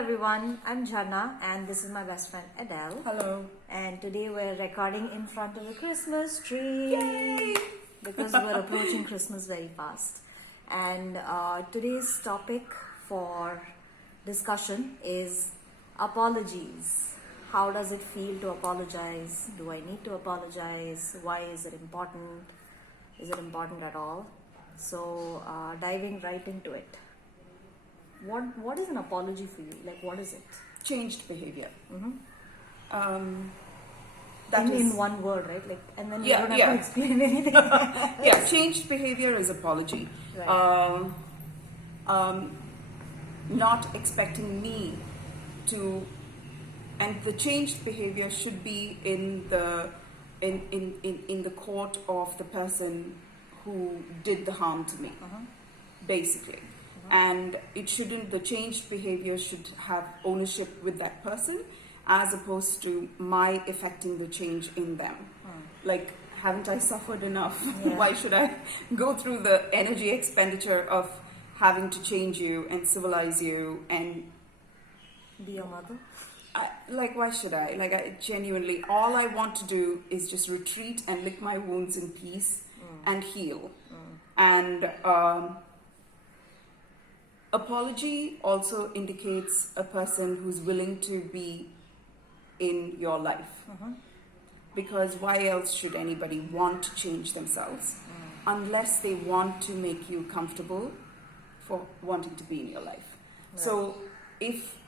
everyone, I'm Jhanna and this is my best friend Adele. Hello. And today we're recording in front of a Christmas tree. Yay! Because we're approaching Christmas very fast. And today's topic for discussion is apologies. How does it feel to apologize? Do I need to apologize? Why is it important? Is it important at all? So diving right into it. What is an apology for you? Like, what is it? Changed behavior. Mm-hmm. That is in one word, right? Like, and then you don't have yeah. to explain anything. Yeah, changed behavior is apology. Right. Not expecting me to, and the changed behavior should be in the court of the person who did the harm to me, basically. And it shouldn't, the changed behavior should have ownership with that person as opposed to my affecting the change in them. Like, haven't I suffered enough? Yeah. Why should I go through the energy expenditure of having to change you and civilize you and Be your mother? why should I? Like, I genuinely, all I want to do is just retreat and lick my wounds in peace and heal. And apology also indicates a person who's willing to be in your life. Because why else should anybody want to change themselves unless they want to make you comfortable for wanting to be in your life? Right. So if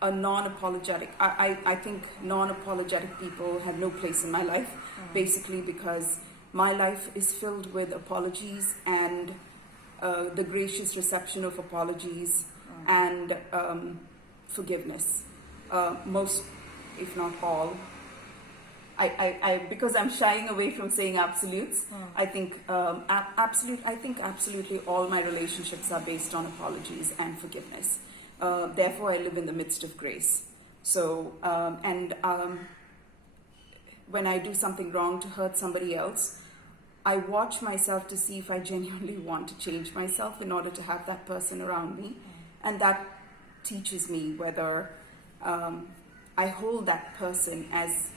a non-apologetic, I think non-apologetic people have no place in my life, basically because my life is filled with apologies and the gracious reception of apologies and forgiveness. Most, if not all. I because I'm shying away from saying absolutes. I think absolutely all my relationships are based on apologies and forgiveness. Therefore, I live in the midst of grace. So, when I do something wrong to hurt somebody else, I watch myself to see if I genuinely want to change myself in order to have that person around me. And that teaches me whether I hold that person as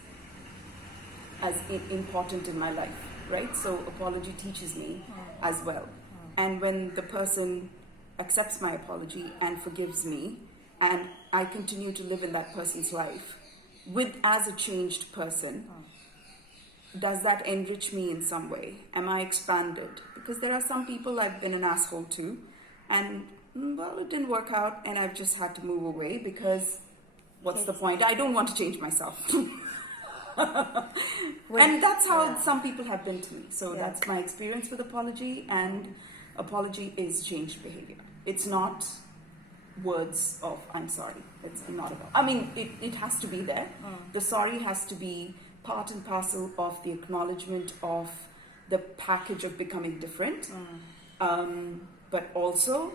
important in my life, right? So apology teaches me as well. And when the person accepts my apology and forgives me, and I continue to live in that person's life as a changed person, does that enrich me in some way? Am I expanded? Because there are some people I've been an asshole to, and well, it didn't work out, and I've just had to move away because what's the point? I don't want to change myself. And that's how some people have been to me. So that's my experience with apology, and apology is changed behavior. It's not words of I'm sorry. It's not about. I mean, it has to be there. The sorry has to be part and parcel of the acknowledgement of the package of becoming different. But also,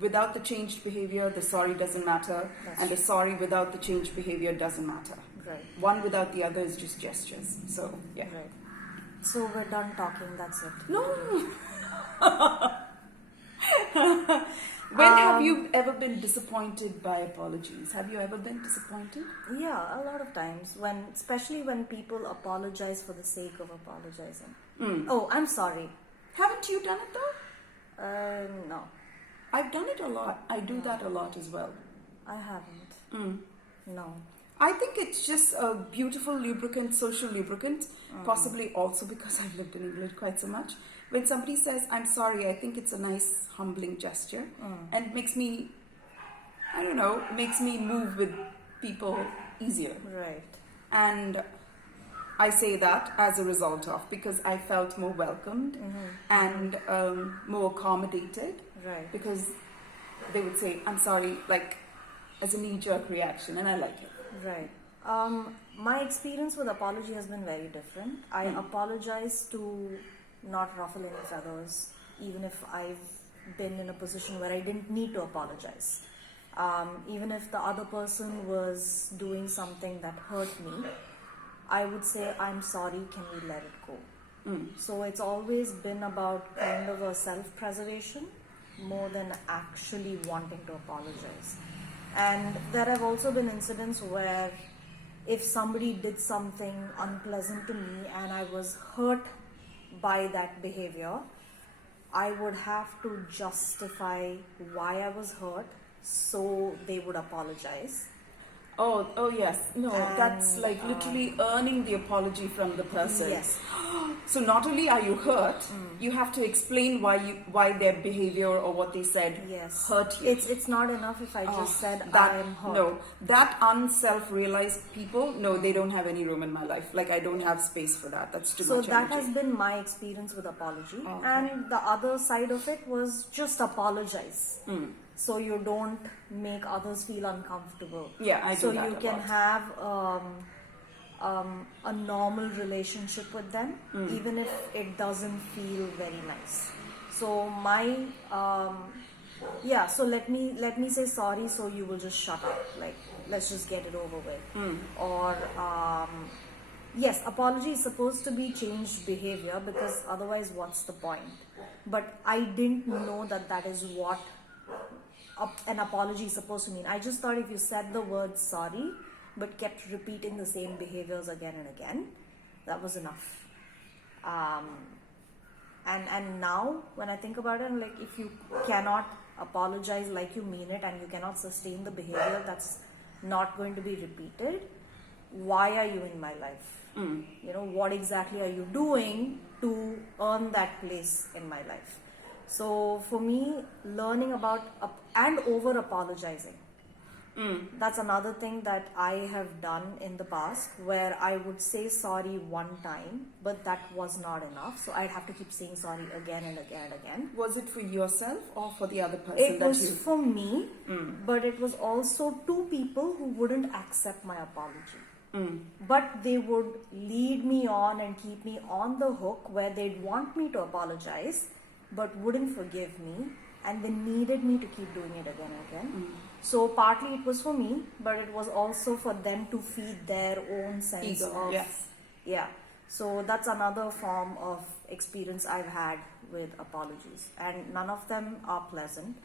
without the changed behavior, the sorry doesn't matter. And the sorry without the changed behavior doesn't matter. Right. One without the other is just gestures. So, yeah. Right. So we're done talking, that's it. No! When have you ever been disappointed by apologies? Have you ever been disappointed? Yeah, a lot of times. Especially when people apologize for the sake of apologizing. Oh, I'm sorry. Haven't you done it though? No. I've done it a lot. I do that a lot as well. I haven't. No. I think it's just a beautiful lubricant, social lubricant, possibly also because I've lived in England quite so much. When somebody says, I'm sorry, I think it's a nice, humbling gesture. And it makes me, I don't know, makes me move with people easier. Right. And I say that as a result of, because I felt more welcomed and more accommodated. Right. Because they would say, I'm sorry, like, as a knee-jerk reaction, and I like it. Right. My experience with apology has been very different. I apologize to not ruffle any feathers, even if I've been in a position where I didn't need to apologize. Even if the other person was doing something that hurt me, I would say, I'm sorry, can we let it go? So it's always been about kind of a self-preservation more than actually wanting to apologize. And there have also been incidents where if somebody did something unpleasant to me and I was hurt by that behavior, I would have to justify why I was hurt so they would apologize. Oh yes. No, And, that's like literally earning the apology from the person. Yes. So not only are you hurt, you have to explain why their behavior or what they said Yes. hurt you. It's not enough if I just said that, I am hurt. No, that unself-realized people, no, they don't have any room in my life. Like I don't have space for that. That's too So much that energy. has been my experience with apology. Okay. And the other side of it was just apologize. So you don't make others feel uncomfortable. Yeah, I do so that you a can lot. have a normal relationship with them, even if it doesn't feel very nice. So my so let me say sorry, so you will just shut up. Like, let's just get it over with. Or yes, apology is supposed to be changed behavior, because otherwise what's the point? But I didn't know that is what an apology is supposed to mean. I just thought if you said the word sorry but kept repeating the same behaviors again and again, that was enough. And now when I think about it, I'm like, if you cannot apologize like you mean it and you cannot sustain the behavior that's not going to be repeated, why are you in my life? What exactly are you doing to earn that place in my life? So for me, learning about and over apologizing, that's another thing that I have done in the past, where I would say sorry one time, but that was not enough. So I'd have to keep saying sorry again and again and again. Was it for yourself or for the other person? It was for me, but it was also two people who wouldn't accept my apology. But they would lead me on and keep me on the hook, where they'd want me to apologize but wouldn't forgive me, and they needed me to keep doing it again and again. So partly it was for me, but it was also for them to feed their own sense Ego, of yes. yeah. So that's another form of experience I've had with apologies, and none of them are pleasant.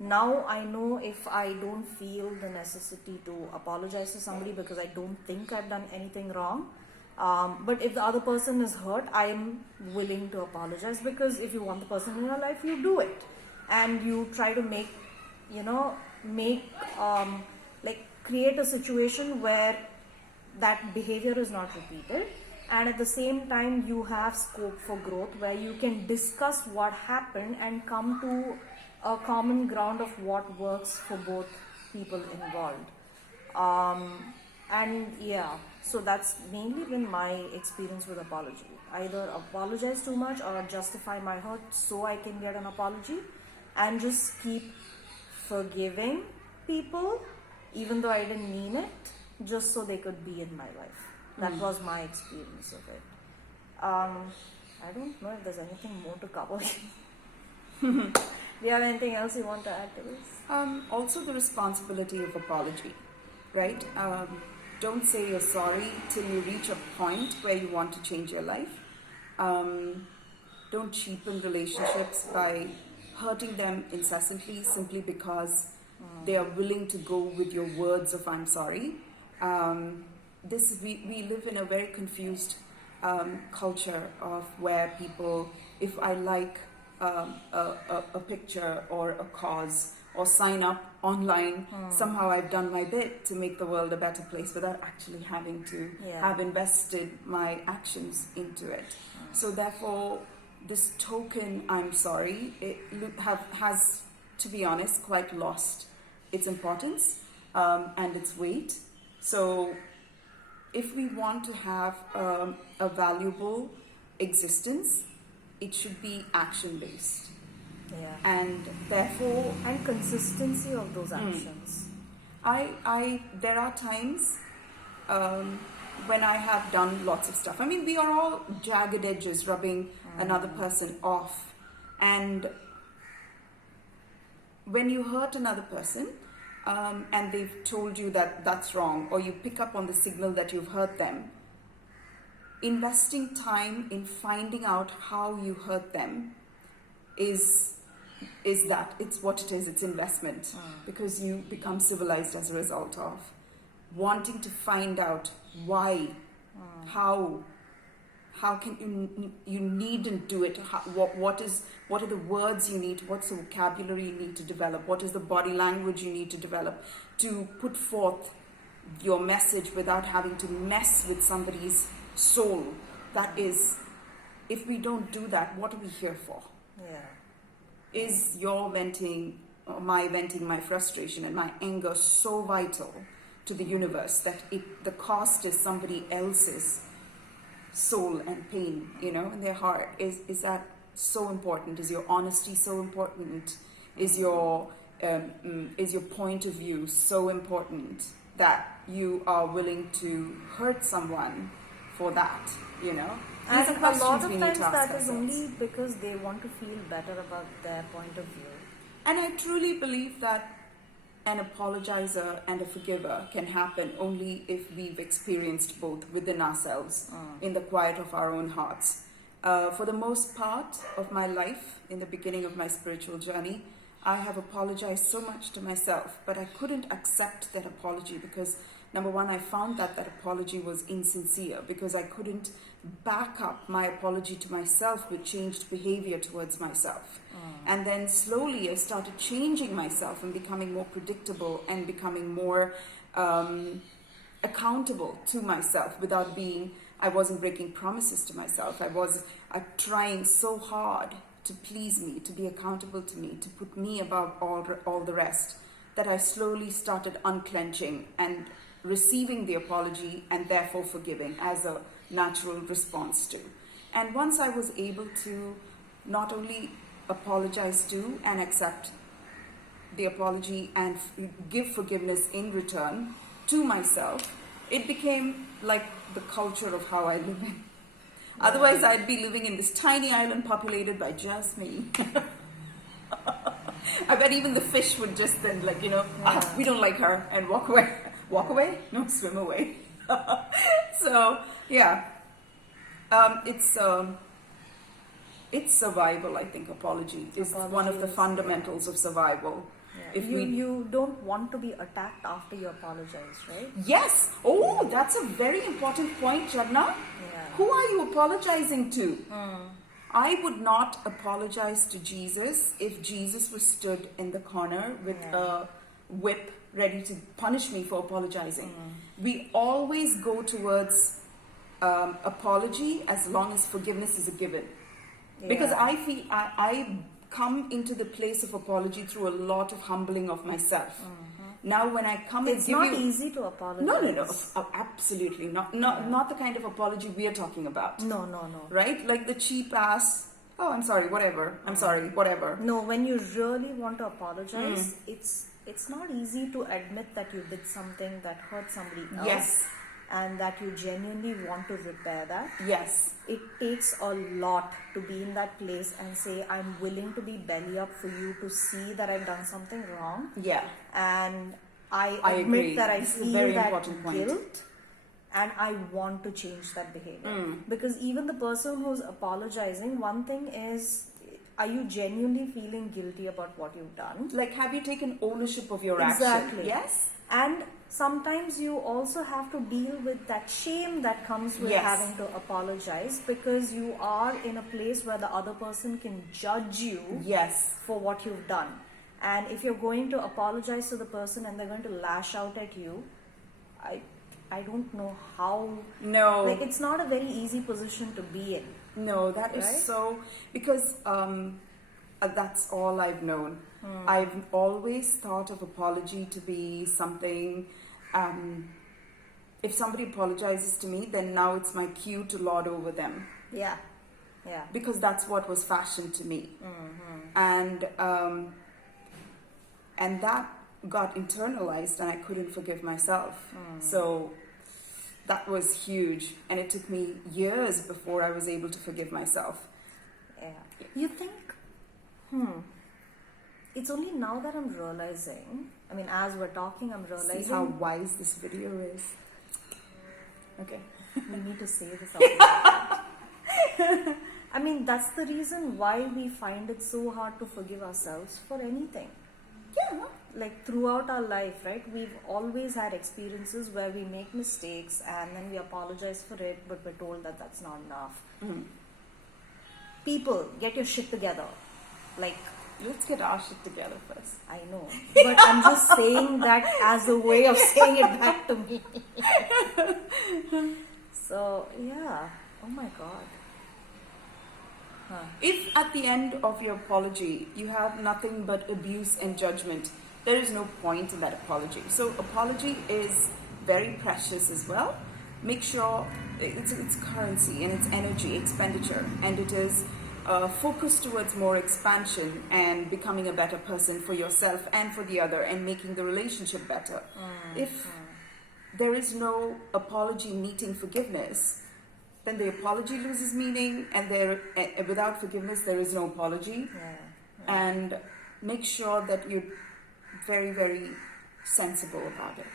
Now I know if I don't feel the necessity to apologize to somebody because I don't think I've done anything wrong, but if the other person is hurt, I am willing to apologize, because if you want the person in your life, you do it, and you try to create a situation where that behavior is not repeated, and at the same time you have scope for growth, where you can discuss what happened and come to a common ground of what works for both people involved. So that's mainly been my experience with apology. Either apologize too much or justify my hurt so I can get an apology, and just keep forgiving people even though I didn't mean it, just so they could be in my life. That was my experience of it. I don't know if there's anything more to cover. Do you have anything else you want to add to this? Also the responsibility of apology, right? Don't say you're sorry till you reach a point where you want to change your life. Don't cheapen relationships by hurting them incessantly simply because they are willing to go with your words of I'm sorry. We live in a very confused culture of where people, if I like a picture or a cause or sign up online, somehow I've done my bit to make the world a better place without actually having to have invested my actions into it. So therefore, this token I'm sorry, has, to be honest, quite lost its importance and its weight. So if we want to have a valuable existence, it should be action-based. Yeah. And therefore, And consistency of those actions. there are times when I have done lots of stuff. I mean, we are all jagged edges rubbing another person off. And when you hurt another person and they've told you that that's wrong, or you pick up on the signal that you've hurt them, investing time in finding out how you hurt them is is that it's what it is. It's investment, because you become civilized as a result of wanting to find out why, how can you needn't do it. What are the words you need? What's the vocabulary you need to develop? What is the body language you need to develop to put forth your message without having to mess with somebody's soul? That is, if we don't do that, what are we here for? Yeah. Is your venting, or my venting my frustration and my anger so vital to the universe that the cost is somebody else's soul and pain, in their heart? Is that so important? Is your honesty so important? Is your point of view so important that you are willing to hurt someone for that? These And are a questions lot of we need times to ask that is ourselves. only because they want to feel better about their point of view. And I truly believe that an apologizer and a forgiver can happen only if we've experienced both within ourselves, in the quiet of our own hearts. For the most part of my life, in the beginning of my spiritual journey, I have apologized so much to myself, but I couldn't accept that apology because, number one, I found that apology was insincere because I couldn't back up my apology to myself with changed behavior towards myself. And then slowly I started changing myself and becoming more predictable and becoming more accountable to myself without I wasn't breaking promises to myself. I was trying so hard to please me, to be accountable to me, to put me above all the rest, that I slowly started unclenching and receiving the apology and therefore forgiving as a natural response to. And once I was able to not only apologize to and accept the apology and give forgiveness in return to myself, it became like the culture of how I live in. Otherwise, I'd be living in this tiny island populated by just me. I bet even the fish would just then we don't like her, and walk away. Walk away? No, swim away. So, yeah. It's survival, I think. Apology is one of the fundamentals of survival. Yeah. You don't want to be attacked after you apologize, right? Yes. Oh, that's a very important point, Jagna. Yeah. Who are you apologizing to? I would not apologize to Jesus if Jesus was stood in the corner with a whip ready to punish me for apologizing. We always go towards apology as long as forgiveness is a given. Yeah. Because I feel I come into the place of apology through a lot of humbling of myself. Now when I come it's and give not you... easy to apologize. No. Absolutely not. Not the kind of apology we are talking about. No. Right? Like the cheap ass, oh, I'm sorry, whatever. I'm sorry, whatever. No, when you really want to apologize, it's not easy to admit that you did something that hurt somebody else. Yes. And that you genuinely want to repair that. Yes. It takes a lot to be in that place and say, I'm willing to be belly up for you to see that I've done something wrong. Yeah. And I admit agree. that I This is a feel very that important point. guilt and I want to change that behavior. Because even the person who's apologizing, one thing is, are you genuinely feeling guilty about what you've done? Like, have you taken ownership of your Exactly. action? Yes. And sometimes you also have to deal with that shame that comes with having to apologize, because you are in a place where the other person can judge you for what you've done. And if you're going to apologize to the person and they're going to lash out at you, I don't know how. No. Like, it's not a very easy position to be in. No, that is so, because that's all I've known. I've always thought of apology to be something, if somebody apologizes to me, then now it's my cue to lord over them. Yeah. Because that's what was fashioned to me. And that got internalized and I couldn't forgive myself. So that was huge, and it took me years before I was able to forgive myself. Yeah. You think, it's only now that I'm realizing, I mean, as we're talking, I'm realizing... See how wise this video is. Okay. We need to say this out loud. I mean, that's the reason why we find it so hard to forgive ourselves for anything. Yeah. Like throughout our life, right? We've always had experiences where we make mistakes and then we apologize for it, but we're told that that's not enough. Mm. People, get your shit together. Like, Let's get our shit together first. I know, but I'm just saying that as a way of saying it back to me. So, yeah. Oh my God. Huh. If at the end of your apology you have nothing but abuse and judgment, there is no point in that apology. So apology is very precious as well. Make sure it's currency and it's energy expenditure, and it is focused towards more expansion and becoming a better person for yourself and for the other, and making the relationship better. If there is no apology meeting forgiveness, then the apology loses meaning, and without forgiveness there is no apology. And make sure that you're very, very sensible about it.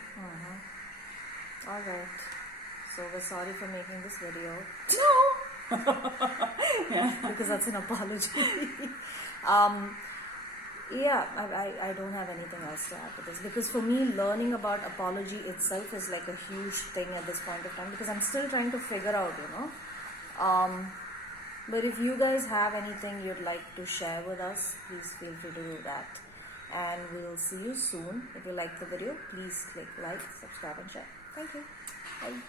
Alright. So we're sorry for making this video. No! Because that's an apology. I don't have anything else to add to this, because for me, learning about apology itself is like a huge thing at this point of time, because I'm still trying to figure out, but if you guys have anything you'd like to share with us, please feel free to do that, and we'll see you soon. If you like the video, please click like, subscribe and share. Thank you. Bye.